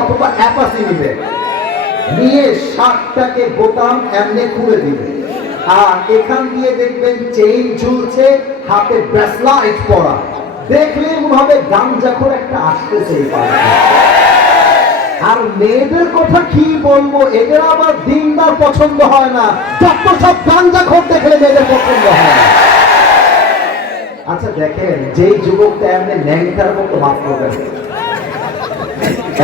অথবা অ্যাপাসি নিবে নিয়ে শার্টটাকে বোতাম এমনি খুলে দিবে। আর এখান দিয়ে দেখবেন চেইন ঝুলছে, হাতে ব্রেসলাইট পরা। দেখলে মনে হবে গাঞ্জাখোর একটা আসতেছে আর মেয়েদের কথা কি বলব? এদের আবার দিনদার পছন্দ হয় না। যত সব গাঞ্জাখোর দেখলে মেয়েদের পছন্দ হয় না। আচ্ছা দেখেন, যেই যুবকটা এমনি ন্যাংটার মতো মাফ করবেন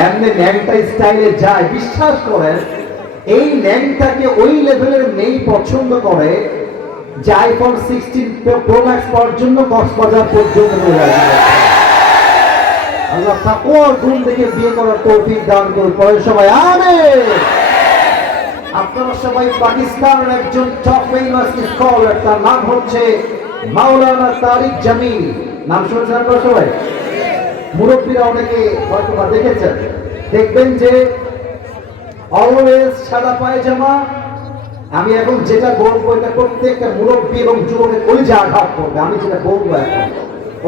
এমনি ন্যাংটা স্টাইলে যায়, বিশ্বাস করেন, এই ন্যাংটাকে ওই লেভেলের মেয়ে পছন্দ করে, যে আইফোন সিক্সটিন প্রো ম্যাক্স পাওয়ার জন্য কক্সবাজার পর্যন্ত। আল্লাহ তাকওয়ার গুণ দেখে বিয়ে করার তৌফিক দান করুন। সবাই আমিন। আপনারা সবাই পাকিস্তানের একজন টপ ফেমাস স্কলার তার নাম হচ্ছে মাওলানা তারিক জামিল। নাম শুনেছেন আপনারা সবাই? মুরব্বীরা অনেকে হয়তো দেখেছেন। দেখবেন যে অলওয়েজ সাদা পায়জামা, আমি এখন যেটা বলব এটা প্রত্যেকটা মুরব্বী এবং যুবকের ওই যে আঘাত করবে, আমি যেটা বলব এখন।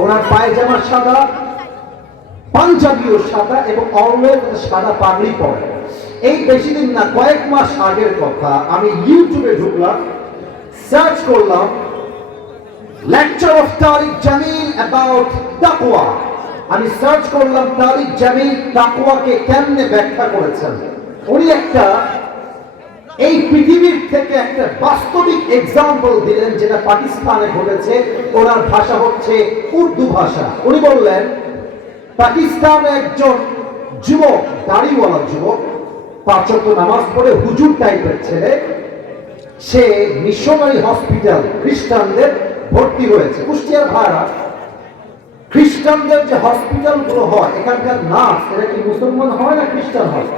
ওনার পায়জামা সাদা, পাঞ্জাবিও সাদা এবং অলওয়েজ সাদা পাগড়ি পরে। এই বেশি দিন না, কয়েক মাস আগের কথা, আমি ইউটিউবে ঢুকলাম সার্চ করলাম lecture of Tariq Jamil about তাকওয়া আমি সার্চ করলাম তারিক জামিল তাকওয়াকে কেমনে ব্যাখ্যা করেছেন। উনি একটা এই পৃথিবীর থেকে একটা বাস্তবিক এক্সাম্পল দিলেন যেটা পাকিস্তানে ঘটেছে। ওনার ভাষা হচ্ছে উর্দু ভাষা। উনি বললেন, পাকিস্তানে একজন যুবক, দাড়িওয়ালা যুবক পাঁচক নামাজ পড়ে হুজুর টাইপের ছেলে, সে মিশনারি হসপিটাল খ্রিস্টানদের ভর্তি হয়েছে। কুষ্টিয়ার ভাড়া খ্রিস্টানদের যে হসপিটালগুলো হয়, এখানকার নার্স, এরা কি মুসলমান হয় না খ্রিস্টান হয়?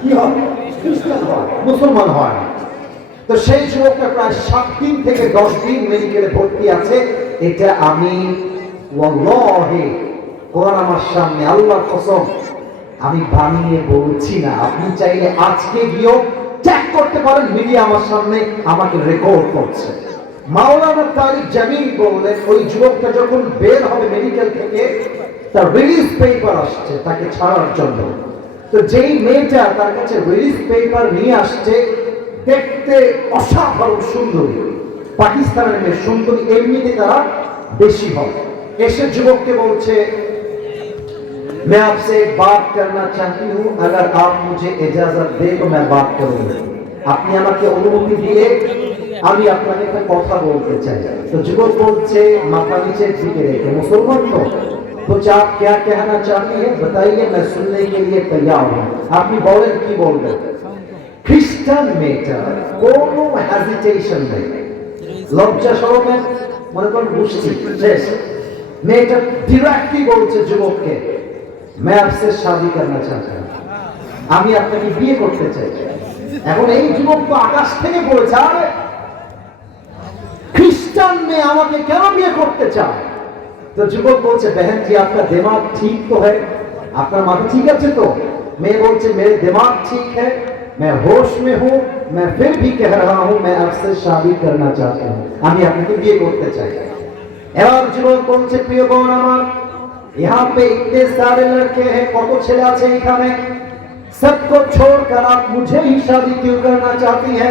কি হয়? খ্রিস্টান হয়, মুসলমান হয় না। তো সেই যুবকটা প্রায় সাত দিন থেকে দশ দিন মেডিকেলে ভর্তি আছে। এটা আমি কোরআন আমার সামনে, আল্লাহর কসম, আমি বানিয়ে বলছি না। আপনি চাইলে আজকে গিয়েও চেক করতে পারেন, মিডিয়া আমার সামনে আমাকে রেকর্ড করছে। মাওলানা তারিক জামিল বললেন ওই যুবকটা যখন বের হবে মেডিকেল থেকে তার রিলিজ পেপার আসছে তাকে ছাড়ার জন্য তো যেই মেয়েটা তার কাছে রিলিজ পেপার নিয়ে আসছে দেখতে অসাধারণ সুন্দরী পাকিস্তানের মেয়ে সুন্দরী এমনিতে তারা বেশি হয় এসে যুবককে বলছে मैं आपसे एक बात करना चाहती हूँ अगर आप मुझे इजाजत दे तो मैं बात करूंगी আপনি আমাকে অনুমতি দিলে আমি আপনাকে একটা কথা বলতে চাই তো যুবক বলছে মাথা নিচে ঝুঁকে রেখে মুসলমান তো कुछ आप क्या कहना चाहते हैं बताइए मैं सुनने के लिए तैयार हूँ আপনি বলেন কি বলবেন খ্রিস্টান মেয়েটা কোনো হ্যাজিটেশন নেই লজ্জা শরমে মনে করেন মুশকিল শেষ মেয়েটা ডিরেক্টলি বলছে যুবককে मैं आपसे शादी करना चाहता हूं আমি আপনাকে বিয়ে করতে চাই এখন এই যুবক তো আকাশ থেকে পড়েছে আরে খ্রিস্টান মেয়ে আমাকে কেন বিয়ে করতে চায়? তো যুবক বলছে، দেখেন যে আপনার দিমাগ ঠিক তো হয় আপনার মাথা ঠিক আছে তো? মেয়ে বলছে মেরে دماغ ঠিক ہے میں ہوش میں ہوں میں پھر بھی کہہ رہا ہوں میں آپ سے شادی کرنا چاہتا ہوں আমি আপনাকে বিয়ে করতে চাই। এবার যুবক বলছে، প্রিয় বোন আমার یہاں پہ اتنے سارے لڑکے ہیں কত ছেলে আছে এখানে? سب کو چھوڑ کر آپ مجھے ہی شادی کیوں کرنا چاہتی ہے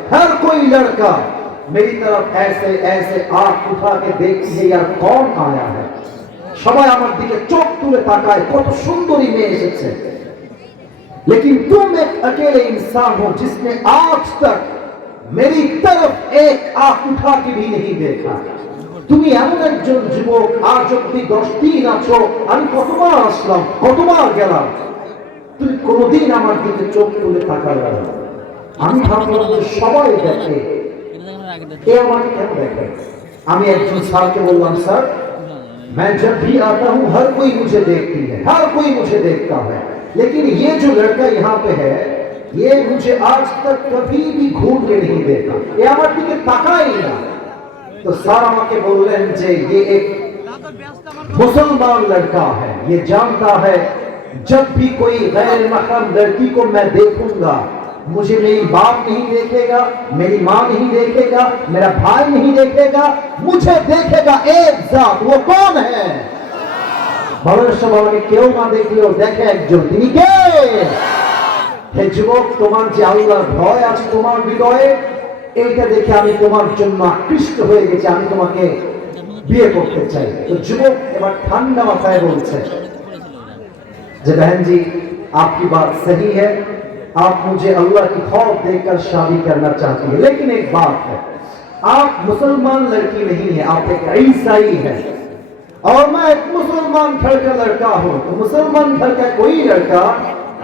हर कोई लड़का मेरी तरफ ऐसे ऐसे आंख उठा के देखती है यार कौन आया है সবাই আমার দিকে চোখ তুলে তাকায় কত সুন্দরী মেয়ে এসেছে लेकिन तुम एक अकेले इंसान हो जिसने आज तक मेरी तरफ एक आंख उठा के भी नहीं देखा তুমি এমন একজন যুবক আজ অব্দি দশ দিন আছো আমি কতবার আসলাম কতবার গেলাম তুমি কোনোদিন আমার দিকে চোখ তুলে তাকালে না আমি ভাবলাম যে সবাই দেখে। কে আমাকে কেন দেখে? আমি একজন স্যারকে বললাম، স্যার میں جب بھی آتا ہوں ہر کوئی مجھے دیکھتی ہے ہر کوئی مجھے دیکھتا ہے لیکن یہ جو لڑکا یہاں پہ ہے یہ مجھے آج تک کبھی بھی گھوم کے نہیں دیکھا یہ ہمارے دیکھے تکائی نہ تو سارا کے بول رہے ہیں کہ یہ ایک مسلمان لڑکا ہے یہ جانتا ہے جب بھی کوئی غیر محرم لڑکی کو میں دیکھوں گا मुझे मेरी बाप नहीं देखेगा मेरी माँ नहीं देखेगा मेरा भाई नहीं देखेगा मुझे देखेगा एक जात वो कौन है বলার সময় আমাকে কেউ না দেখলেও দেখে একজন তিনি কে হে যুবক তোমার যে আল্লাহর ভয় আছে তোমার হৃদয়ে এইটা দেখে আমি তোমার জন্য আকৃষ্ট হয়ে গেছি আমি তোমাকে বিয়ে করতে চাই তো যুবক এবার ঠান্ডা মাথায় বলছে যে बहन जी आपकी آپ مجھے اللہ کی خوف دے کر شادی کرنا چاہتی ہے لیکن ایک بات ہے، آپ مسلمان لڑکی نہیں ہے آپ ایک عیسائی ہے اور میں ایک مسلمان گھر کا لڑکا ہوں۔ تو مسلمان گھر کا کوئی لڑکا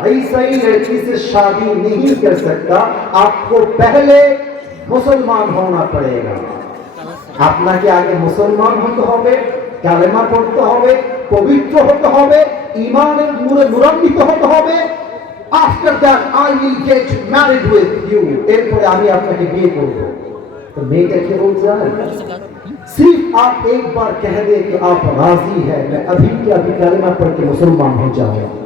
عیسائی لڑکی سے شادی نہیں کر سکتا۔ آپ کو پہلے مسلمان ہونا پڑے گا۔ আপনাকে আগে মুসলমান হতে হবে কালেমা পড়তে হবে পবিত্র হতে হবে ইমানের নূরে নুরান্বিত হতে হবে after that I will get married with you এরপরে আমি আপনাকে বিয়ে করব تو میٹر کے بول صرف آپ ایک بار کہہ دیں کہ آپ راضی ہیں میں ابھی کے ابھی کلمہ پڑھ کے مسلمان ہو جاؤں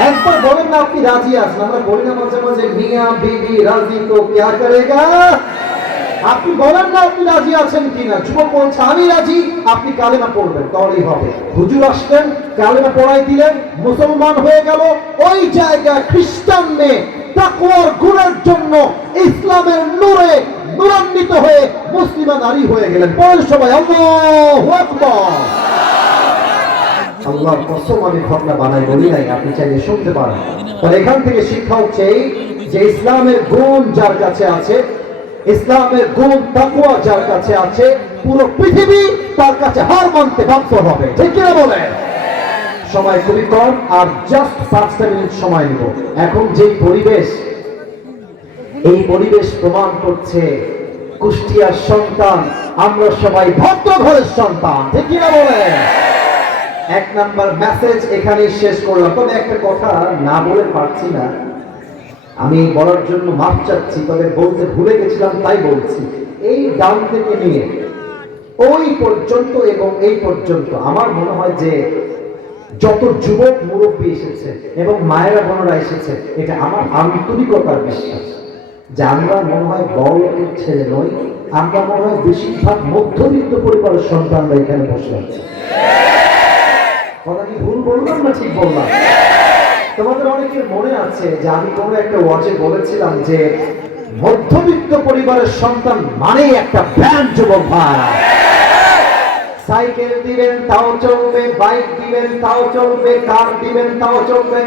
একবার বলেন না আপনি রাজি আছেন আমরা বলি না মাঝে মাঝে মিয়া বিবি রাজি তো ক্যা করেগা আপনি বলেন না আপনি রাজি আছেন কিনা? যুবক বলছে, আমি রাজি, আপনি কালেমা পড়বেন। তাহলেই হবে। হুজুর আসলেন, কালেমা পড়াই দিলেন, মুসলমান হয়ে গেল। ওই জায়গায় খ্রিস্টান মেয়ে তাকওয়ার গুণের জন্য ইসলামের নূরে হয়ে মুসলিমা নারী হয়ে গেলেন। সবাই, আল্লাহু আকবার! কসম আমি ঘটনা বানাই, বলি নাই, আপনি চাইলে শুনতে পারেন। এখান থেকে শিক্ষা হচ্ছে যে ইসলামের গুণ যার কাছে আছে ইসলামের গুণ তাকুয়া যার কাছে আছে, পুরো পৃথিবী তার কাছে হার মানতে বাধ্য হবে। ঠিক কিনা বলে? সময় খুবই কম, আর জাস্ট পাঁচটা মিনিট সময় নিব। এখন যে পরিবেশ, এই পরিবেশ প্রমাণ করছে কুষ্টিয়ার সন্তান, আমরা সবাই ভক্ত ঘরের সন্তান। ঠিক কিনা বলে? এক নাম্বার মেসেজ এখানেই শেষ করলাম। তবে একটা কথা না বলে পারছি না। আমি বলার জন্য মাপ চাচ্ছি, তবে বলতে ভুলে গেছিলাম, তাই বলছি। এই ডান থেকে নিয়ে ওই পর্যন্ত এবং এই পর্যন্ত আমার মনে হয় যে যত যুবক মুরব্বী এসেছে এবং মায়েরা, বোনরা এসেছে, এটা আমার আন্তরিকতার বিশ্বাস। যে আমরা মনে হয় বড়লোকের ছেলে নই, আমরা মনে হয় বেশিরভাগ মধ্যবিত্ত পরিবারের সন্তানরা এখানে বসে আছে। কথা কি ভুল বললাম না ঠিক বললাম? তোমাদের অনেকের মনে আছে যে আমি কোনো একটা ওয়াজে বলেছিলাম যে মধ্যবিত্ত পরিবারের সন্তান মানেই একটা ব্যান্ড যুবক ভাই। সাইকেল দিবেন, তাও চলবে, বাইক দিবেন, তাও চলবে, কার দিবেন, তাও চলবে।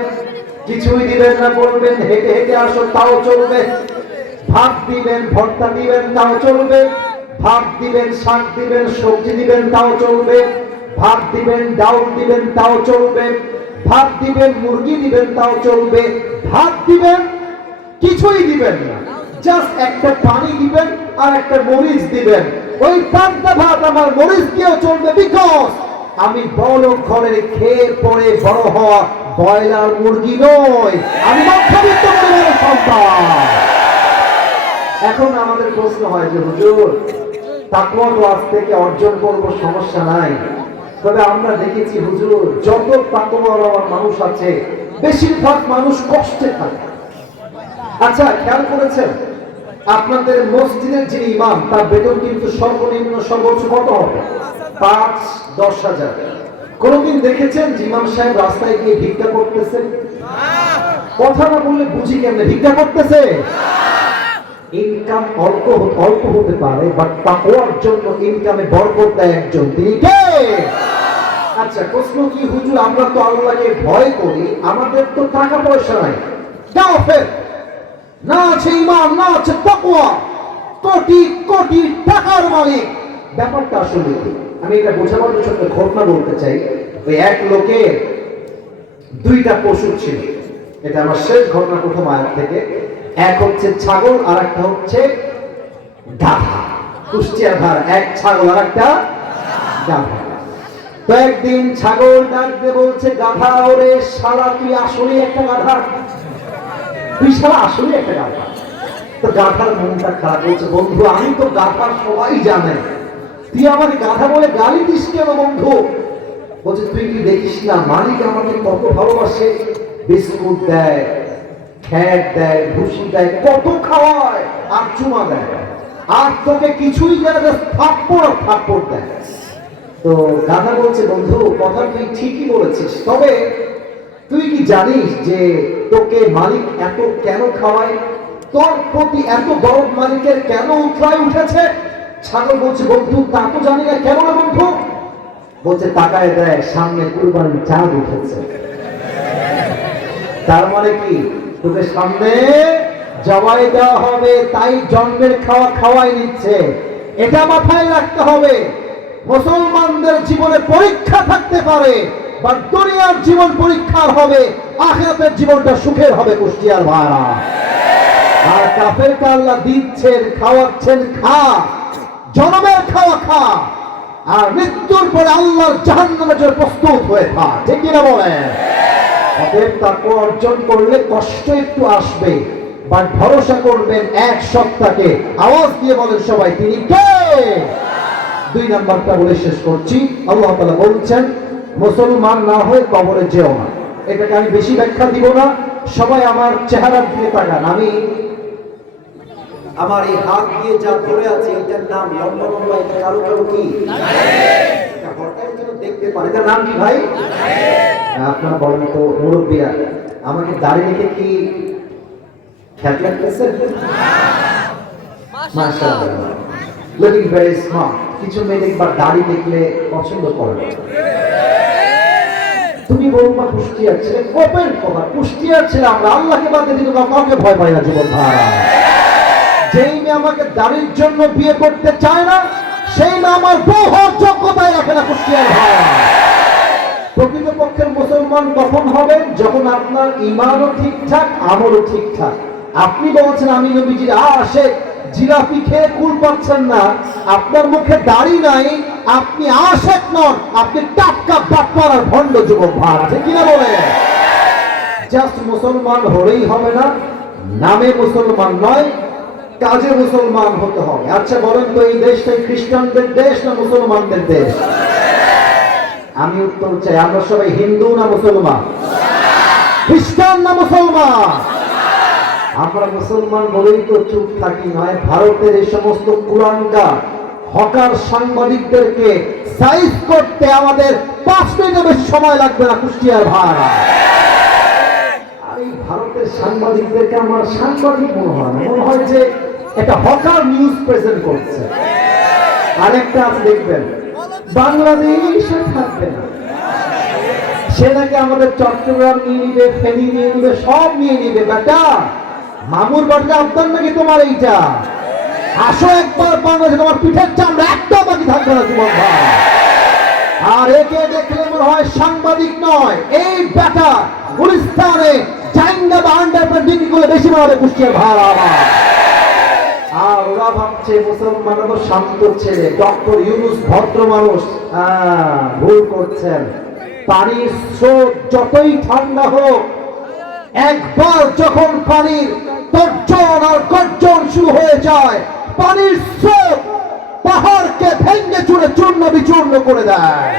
কিছুই দিবেন না, বলবেন, হেঁটে হেঁটে আসো, তাও চলবে। ভাত দিবেন, ভর্তা দিবেন, তাও চলবে। ভাত দিবেন, শাক দিবেন, সবজি দিবেন, তাও চলবে। ভাত দিবেন, ডাউল দিবেন, তাও চলবে। ভাত দিবেন, মুরগি দিবেন, তাও চলবে। ভাত দিবেন, কিছুই দিবেন না। জাস্ট একটা পানি দিবেন আর একটা মরিচ দিবেন। ওই পান্তা ভাত আমার মরিচ দিয়েও চলবে বিকজ আমি বড় ঘরের খেয়ে পড়ে বড় হওয়া ব্রয়লার মুরগি নই। আমি মধ্যবিত্ত পরিবারের সন্তান এখন আমাদের প্রশ্ন হয় যে, হুজুর, তাকওয়া তো আজ থেকে অর্জন করব সমস্যা নাই। তবে আমরা দেখেছি, হুজুর, যত তাকওয়ার মানুষ আছে, বেশিরভাগ মানুষ কষ্টে থাকে। আচ্ছা খেয়াল করেছেন? আপনাদের মসজিদের যে ইমাম, তার বেতন কিন্তু সর্বনিম্ন সর্বোচ্চ কত হবে? পাঁচ, দশ হাজার। কোনদিন দেখেছেন যে ইমাম সাহেব রাস্তায় গিয়ে ভিক্ষা করতেছে? কথা না বললে বুঝি কেমনে? ভিক্ষা করতেছে? ইনকাম অল্প অল্প হতে পারে বাট তাকওয়ার জন্য ইনকামে বরকত দেয় একজন, তিনি কে? আচ্ছা প্রশ্ন কি, হুজুর, আমরা তো আল্লাহকে ভয় করি, আমাদের তো টাকা পয়সা নাই। কাফের না আছে ইমান না আছে তাকওয়া। কোটি কোটি টাকার মালিক। ব্যাপারটা আসলে কি? আমি এটা বোঝাবার জন্য ঘটনা বলতে চাই, ওই এক লোকের দুইটা পশু ছিল। এটা আমার শেষ ঘটনা প্রথম আয়াত থেকে। এক হচ্ছে ছাগল আর একটা হচ্ছে গাধা। কুষ্টিয়ার ধার, এক ছাগল আর একটা গাধা। তো একদিন ছাগল ডাক দিয়ে বলছে, গাধা ওরে শালা, তুই আসলে একটা গাধা। তুই শালা আসলে একটা গাধা। তো গাধার মনটা খারাপ হয়েছে। বন্ধু, আমি তো গাধা সবাই জানে। তুই আমাকে গাধা বলে গালি দিস কেন, বন্ধু? বলছে, তুই কি দেখিস না? মালিক আমাকে কত ভালোবাসে, বিস্কুট দেয় খ্যাট দেয় ভুসি দেয়, কত খাওয়ায়, আর চুমা দেয়। আর তোকে কিছুই দেয় না, থাপ্পড় থাপ্পড় দেয়। তো গাধা বলছে, বন্ধু, কথা তুই ঠিকই বলেছিস। তবে তুই কি জানিস যে তোকে মালিক এত কেন খাওয়ায়? তোর প্রতি এত দরদ মালিকের কেন উতরায় উঠেছে? ছাগল বলছে, বন্ধু, তা তো জানি না, কেন রে বন্ধু? বলছে, তাকায় দেয় সামনে কুরবানির চাঁদ উঠেছে। তার মানে কি? তোকে সামনে জবাই দেওয়া হবে, তাই জন্মের খাওয়া খাওয়াই নিচ্ছে। এটা মাথায় রাখতে হবে, মুসলমানদের জীবনে পরীক্ষা থাকতে পারে, বা দুনিয়ার জীবন পরীক্ষার হবে, আখেরাতের জীবনটা সুখের হবে, কুষ্টিয়ার ভাড়া আর কাফের কাল্লা দিচ্ছেন, খাওয়াচ্ছেন, খা, জনমের খাওয়া খা, আর মৃত্যুর পরে আল্লাহর জাহান্নামের জন্য প্রস্তুত হয়ে থাক। ঠিক কিনা বলেন? অতএব তাকে অর্জন করলে কষ্ট একটু আসবে বাট ভরসা করবেন এক সপ্তাহে আওয়াজ দিয়ে বলেন সবাই, তিনি কে? দুই নাম্বারটা বলে শেষ করছি। আল্লাহ তাআলা বলছেন, মুসলমান না হয়ে কবরে যেও না। এটাকে আমি বেশি ব্যাখ্যা দিব না। সবাই আমার চেহারার দিকে তাকান। আমি আমার এই হাত দিয়ে যা ধরে আছে, এটার নাম লম্বা লম্বা, এটা কারও কারও কি? দেখতে পারে। এটার নাম কি ভাই? আপনারা বলেন তো মুরব্বীরা আমাকে দাঁড়িয়ে রেখে কি খ্যাত মাশাআল্লাহ। লুকিং ভেরি স্মার্ট কিছু মেয়ে দেখবার দাড়ি দেখলে পছন্দ করে। তুমি বলবা কুষ্টিয়ার ছেলে ওপেন কথা কুষ্টিয়ার ছেলে আমরা আল্লাহকে বাদ দিয়ে কাউকে ভয় পাই না জীবন ধারা যেই মেয়ে আমাকে দাড়ির জন্য বিয়ে করতে চায় না সেই মেয়ে আমার বউ হওয়ার যোগ্যতাই রাখে না কুষ্টিয়ার ভাড়া প্রকৃতপক্ষের মুসলমান কখন হবেন যখন আপনার ইমানও ঠিকঠাক, আমলও ঠিকঠাক। আপনি বলছেন, আমি নবীজির আসে জিলাপি খেয়ে কুল পাচ্ছেন না। আপনার মুখে দাড়ি নাই, আপনি আশেক নন, আপনি টাটকা বাটপার আর ভণ্ড যুবক ভাড়। আছে কিনা বলে জাস্ট মুসলমান হলেই হবে না, নামে মুসলমান নয়, কাজে মুসলমান হতে হবে। আচ্ছা বলেন তো, এই দেশটা খ্রিস্টানদের দেশ না মুসলমানদের দেশ? আমি উত্তর চাই, আমরা সবাই হিন্দু না মুসলমান? খ্রিস্টান না মুসলমান? আমরা মুসলমান বলেই তো চুপ থাকি, নয়, ভারতের এই সমস্ত কুরাঙ্গা হকার সাংবাদিকদেরকে সাইজ করতে আমাদের পাঁচ মিনিটের বেশি সময় লাগবে না, কুষ্টিয়ার ভাড়া এই ভারতের সাংবাদিকদেরকে আমার সাংবাদিক মনে হয় না, মনে হয় যে একটা হকার নিউজ প্রেজেন্ট করছে। আরেকটা আছে, দেখবেন। বাংলাদেশে থাকবে না। সে নাকি আমাদের চট্টগ্রাম নিয়ে নিবে, ফেনী নিয়ে নিবে, সব নিয়ে নিবে। বেটা, মামুর বাড়িতে আপনার নাকি তোমার এইটা? আসো একবার বাংলাদেশে, তোমার পিঠের চামড়া একটা বাকি থাকবে না তোমার ভাই। আর একে দেখলে মনে হয় সাংবাদিক নয়। এই বেটা গুলিস্তানে জাইঙ্গা বা আন্ডারপ্যান্ট বিক্রি করে বেশি মারাবে কুষ্টিয়ার ভাড়া আর ওরা ভাবছে মুসলমানরা তো ভদ্র মানুষ। ভুল করছেন। যতই ঠান্ডা হোক, একবার যখন আর হয়ে যায় পাহাড়কে চূর্ণ বিচূর্ণ করে দেয়।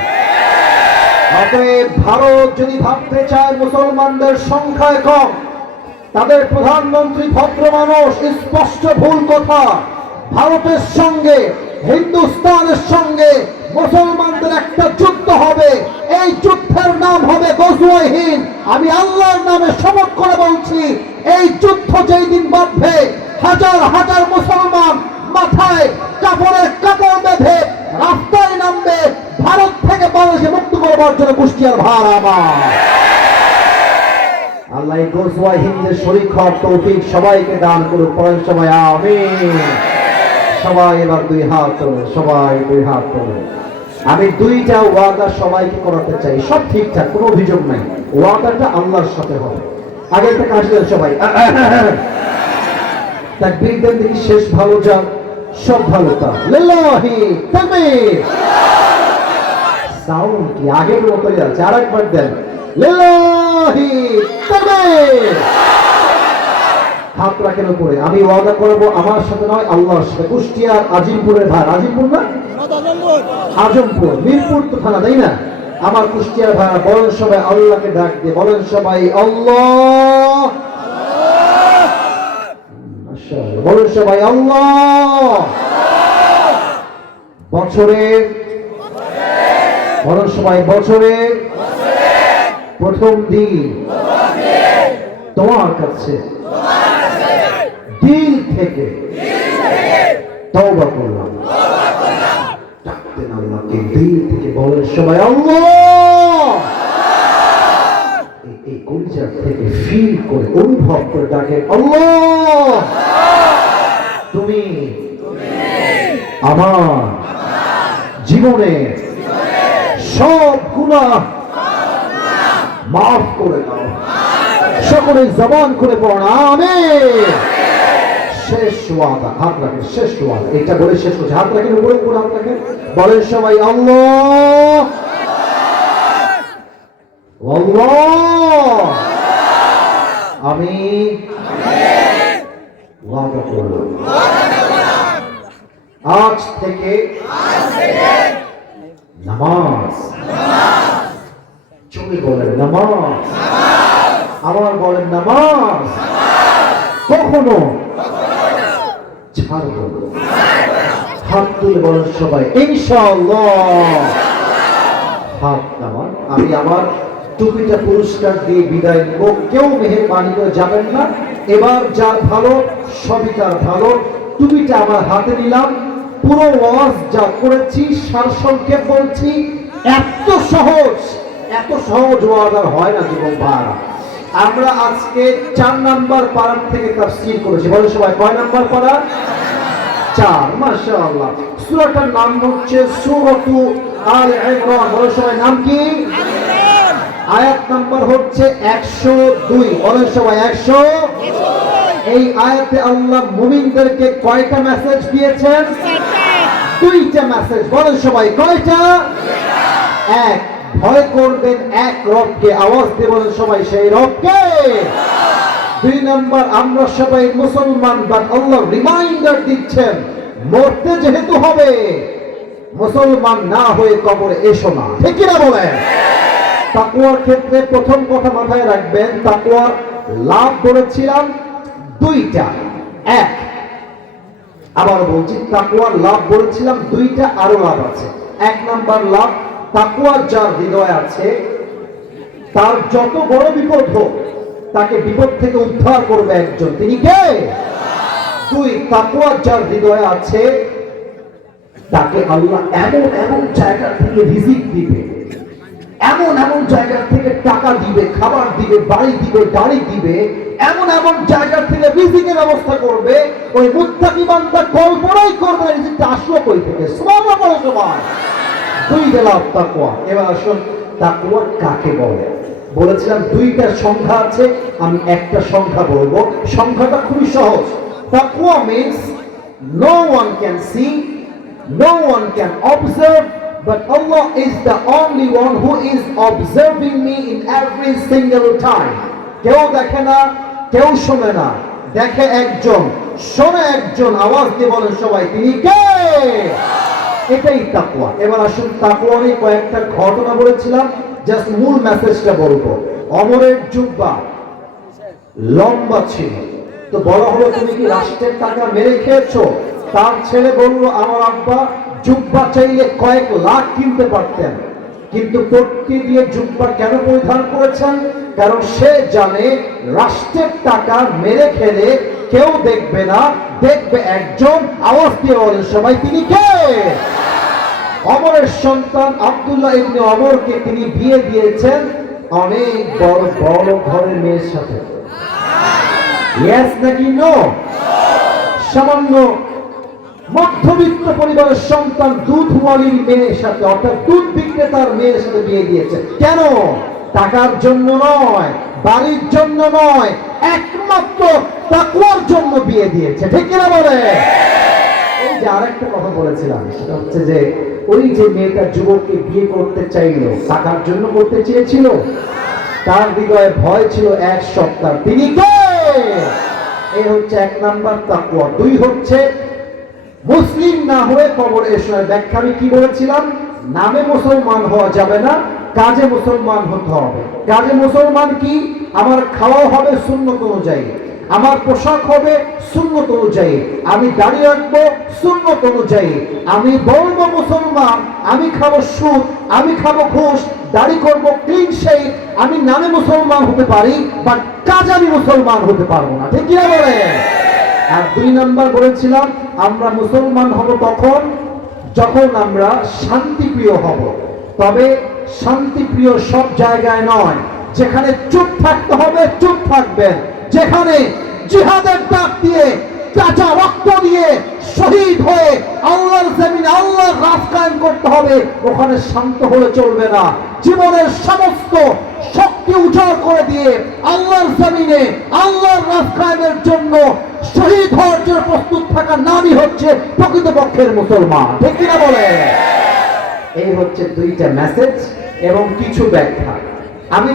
অতএব ভারত যদি ভাবতে চায় মুসলমানদের সংখ্যায় কম তাদের প্রধানমন্ত্রী ভদ্র মানুষ, স্পষ্ট ভুল কথা। ভারতের সঙ্গে, হিন্দুস্তানের সঙ্গে মুসলমানদের একটা যুদ্ধ হবে। এই যুদ্ধের নাম হবে গজওয়াহীন আমি আল্লাহর নামে শপথ করে বলছি, এই যুদ্ধ যেই দিন বাঁধবে, হাজার হাজার মুসলমান মাথায় কাপড়ের কাপড় বেঁধে রাস্তায় নামবে। ভারত থেকে বাংলাদেশে মুক্ত করবার জন্য কুষ্টিয়ার ভার আমার। আল্লাহ গোসওয়া হিন্দের শরীর হওয়ার তৌফিক সবাইকে দান করুক পরের সময় আমিন। সবাই এবার দুই হাত তোলে সবাই দুই হাত তোলে আমি দুইটা ওয়াদা সবাইকে করাতে চাই, সব ঠিকঠাক, কোনো অভিযোগ নাই। ওয়াদাটা আল্লাহর সাথে হবে। আগে একটা কাজ সবাই। তাকবীর দেন দেখি, শেষ ভালো যাক, সব ভালো তা লিল্লাহি তাকবীর। সাউন্ড কি আগের মতো যাচ্ছে আর একবার দেন। লিল্লাহি তাকবীর। হাত রাখেন উপরে আমি ওয়াদা করব আমার সাথে নয়, আল্লাহর সাথে। কুষ্টিয়ার আজিমপুরের ভাই। আজিমপুর না? আজমপুর, মিরপুর তো থানা, তাই না? আমার কুষ্টিয়ার ভাই, বলেন সবাই আল্লাহকে ডাক দিয়ে, বলেন সবাই আল্লাহ। বলেন সবাই আল্লাহ। বছরে বলেন সবাই বছরে প্রথম দিন। তোমার কাছে। দিল থেকে তওবা করলাম। ডাকতেন আল্লাহকে দিল থেকে বলেন সবাই আল্লাহ! এই কলিজার থেকে ফিল করে, অনুভব করে ডাকেন আল্লাহ! তুমি আমার জীবনে সব গুণা মাফ করে দাও। সকলে জবান করে পড়া আমি শেষ ওয়াদা হাত রাখেন শেষ ওয়াদা। এটা বলে শেষ করছে হাত রাখেন উপরে উপরে হাত রাখেন। বলেন সবাই আল্লাহ। আল্লাহ। আমি ওয়াদা করলাম। আজ থেকে নামাজ। চলে বলেন, নামাজ। আবার বলেন, নামাজ। কখনো ছাড়ব। হাত তুলে বলেন সবাই, ইনশাআল্লাহ। হাত নামান। আমি আমার টুপিটা পুরস্কার দিয়ে বিদায় নেব। কেউ মেহেরবানি করে যাবেন না। এবার যার ভালো, সবই তার ভালো। টুপিটা আমার হাতে নিলাম। পুরো ওয়াজ যা করেছি, সারসংক্ষেপ বলছি, এত সহজ। এত সহজ আর হয় না জীবন ভাড়া আমরা আজকে চার নাম্বার পাড়ার থেকে তাফসীর করেছি। বলে সবাই কয় নাম্বার পাড়া? চার মাশাআল্লাহ। সূরাটার নাম হচ্ছে সূরাতু আল ইমরান। বলে সবাই নাম কি? আয়াত নাম্বার হচ্ছে 102 বলেন সবাই 100 এই আয়াতে আল্লাহ মুমিনদেরকে কয়টা মেসেজ দিয়েছেন? দুইটা মেসেজ বলেন সবাই কয়টা? এক ভয় করবেন এক রবকে, আওয়াজ দিয়ে বলেন সবাই সেই রবকে। দুই নম্বর, আমরা সবাই মুসলমান বাট আল্লাহ রিমাইন্ডার দিচ্ছেন, মরতে যেহেতু হবে, মুসলমান না হয়ে কবরে এসো না। ঠিক কিনা বলেন? তাকুয়ার ক্ষেত্রে প্রথম কথা মাথায় রাখবেন তাকুয়ার লাভ বলেছিলাম দুইটা। এক আবার বলছি তাকুয়ার লাভ বলেছিলাম দুইটা, আরও লাভ আছে। এক নাম্বার লাভ তাকুয়ার যার হৃদয় আছে, তার যত বড় বিপদ হোক, তাকে বিপদ থেকে উদ্ধার করবে একজন। তিনি কে? দুই তাকুয়ার যার হৃদয় আছে, তাকে আল্লাহ এমন এমন জায়গা থেকে রিজিক দিবে। এমন এমন জায়গা থেকে টাকা দিবে, খাবার দিবে, বাড়ি দিবে, গাড়ি দিবে, এমন এমন জায়গা থেকে রিজিকের ব্যবস্থা করবে, ওই মুত্তাকি বান্দা কল্পনাই করবে রিজিকটা আসলো কই থেকে? বলে সবাই। দুই বেলা তাকওয়া। এবার আসুন তাকওয়া কাকে বলে? বলেছিলাম দুইটা সংখ্যা আছে, আমি একটা সংখ্যা বলব। সংখ্যাটা খুবই সহজ। তাকওয়া means no one can see no one can observe But Allah is the only one who is observing me in every single time. কেউ দেখে না, কেউ শোনে না। দেখে একজন, শোনে একজন, আওয়াজ দিয়ে বলেন সবাই, তিনি কে? এটাই তাকুয়া এবার আসুন তাকুয়া নিয়ে কয়েকটা ঘটনা বলেছিলাম জাস্ট মূল মেসেজটা বলব। অমরের জুব্বা লম্বা ছিল। তো বলা হলো, তুমি কি রাষ্ট্রের টাকা মেরে খেয়েছো? তার ছেলে বলল, আমার আব্বা জুব্বা চাইলে কয়েক লাখ কিনতে পারতেন। কিন্তু পট্টি দিয়ে জুব্বা কেন পরিধান করেছেন? কারণ সে জানে রাষ্ট্রের টাকা মেরে খেলে কেউ দেখবে না। দেখবে একজন আওয়াজ দিয়ে বলেন, সবাই তিনি কে? অমরের সন্তান আব্দুল্লাহ ইবনে অমরকে তিনি বিয়ে দিয়েছেন অনেক বড় বড় ঘরের মেয়ের সাথে। নাকি নো সামান্য মধ্যবিত্ত পরিবারের সন্তান দুধ ওয়ালির মেয়ের সাথে, অর্থাৎ দুধ বিক্রেতার মেয়ের সাথে বিয়ে দিয়েছে কেন? টাকার জন্য নয়, বাড়ির জন্য নয়, একমাত্র তাকুয়ার জন্য বিয়ে দিয়েছে। ঠিক কিনা বলে যে আরেকটা কথা বলেছিলাম, সেটা হচ্ছে যে ওই যে মেয়েটা যুবককে বিয়ে করতে চাইলো টাকার জন্য করতে চেয়েছিল, তার হৃদয়ে ভয় ছিল এক সপ্তাহ। তিনি কে? হচ্ছে এক নাম্বার তাকুয়া দুই হচ্ছে, মুসলিম না হয়ে কবরে এসে ব্যাখ্যা আমি কি বলেছিলাম? নামে মুসলমান হওয়া যাবে না, কাজে মুসলমান হতে হবে। কাজে মুসলমান কি? আমার খাওয়া হবে সুন্নত অনুযায়ী। আমার পোশাক হবে সুন্নত অনুযায়ী। আমি দাড়ি রাখব সুন্নত অনুযায়ী। আমি বলব মুসলমান, আমি খাব সুদ, আমি খাব ঘুষ, দাড়ি করব ক্লিন সেই আমি নামে মুসলমান হতে পারি বাট কাজ আমি মুসলমান হতে পারব না। ঠিক কিনা বলে? আর দুই নাম্বার বলেছিলাম, আমরা মুসলমান হব তখন, যখন আমরা শান্তিপ্রিয় হব। তবে শান্তিপ্রিয় সব জায়গায় নয়, যেখানে চুপ থাকতে হবে, চুপ থাকবেন। যেখানে জিহাদের ডাক দিয়ে কাঁচা রক্ত দিয়ে শহীদ হয়ে আল্লাহর জমিন আল্লাহর রাজ কায়েম করতে হবে, ওখানে শান্ত হলে চলবে না। জীবনের সমস্ত শক্তি উজাড় করে দিয়ে আল্লাহর জমিনে আল্লাহর রাজ কায়েমের জন্য শহীদ হওয়ার জন্য প্রস্তুত থাকা নামই হচ্ছে প্রকৃতপক্ষের মুসলমান। ঠিক কিনা বলে এই হচ্ছে দুইটা মেসেজ এবং কিছু ব্যাখ্যা। আমি